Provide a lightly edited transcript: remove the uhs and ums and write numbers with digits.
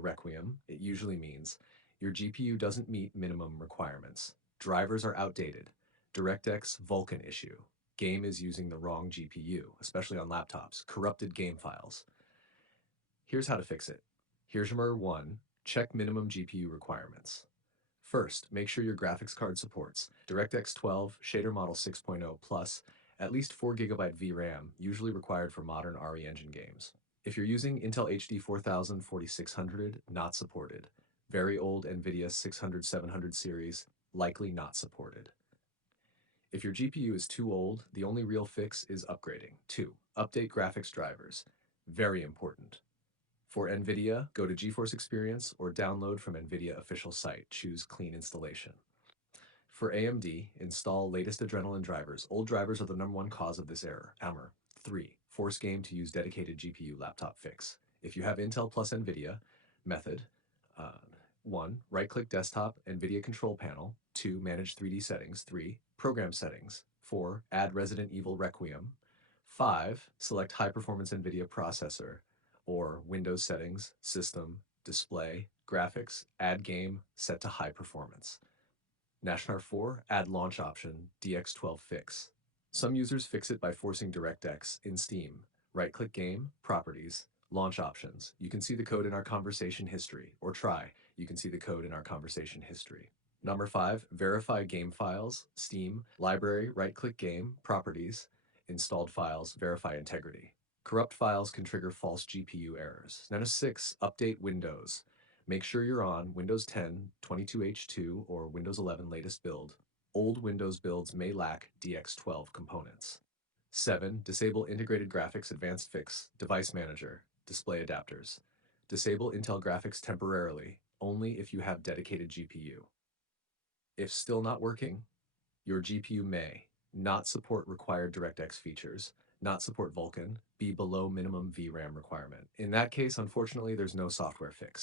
Evil Requiem, it usually means your GPU doesn't meet minimum requirements. Drivers are outdated. DirectX Vulkan issue. Game is using the wrong GPU, especially on laptops. Corrupted game files. Here's how to fix it. Here's number 1. Check minimum GPU requirements. First, make sure your graphics card supports DirectX 12, shader model 6.0 plus, at least 4GB VRAM, usually required for modern RE Engine games. If you're using Intel HD 4000 4600, not supported. Very old NVIDIA 600-700 series, likely not supported. If your GPU is too old, the only real fix is upgrading. 2. Update graphics drivers. Very important. For NVIDIA, go to GeForce Experience or download from NVIDIA official site. Choose Clean Installation. For AMD, install latest Adrenalin drivers. Old drivers are the number 1 cause of this error. 3. Force game to use dedicated GPU laptop fix. If you have Intel plus NVIDIA, method. 1. Right-click desktop, NVIDIA control panel. 2. Manage 3D settings. 3. Program settings. 4. Add Resident Evil Requiem. 5. Select high-performance NVIDIA processor, or Windows settings, system, display, graphics, add game, set to high performance. National 4, add launch option, DX12 fix. Some users fix it by forcing DirectX in Steam. Right-click game, properties, launch options. You can see the code in our conversation history, or try. You can see the code in our conversation history. Number 5, verify game files, Steam, library, right-click game, properties, installed files, verify integrity. Corrupt files can trigger false GPU errors. Number 6, update Windows. Make sure you're on Windows 10, 22H2, or Windows 11 latest build. Old Windows builds may lack DX12 components. 7, disable Integrated Graphics Advanced Fix, Device Manager, Display Adapters. Disable Intel Graphics temporarily, only if you have dedicated GPU. If still not working, your GPU may not support required DirectX features, not support Vulkan, be below minimum VRAM requirement. In that case, unfortunately, there's no software fix.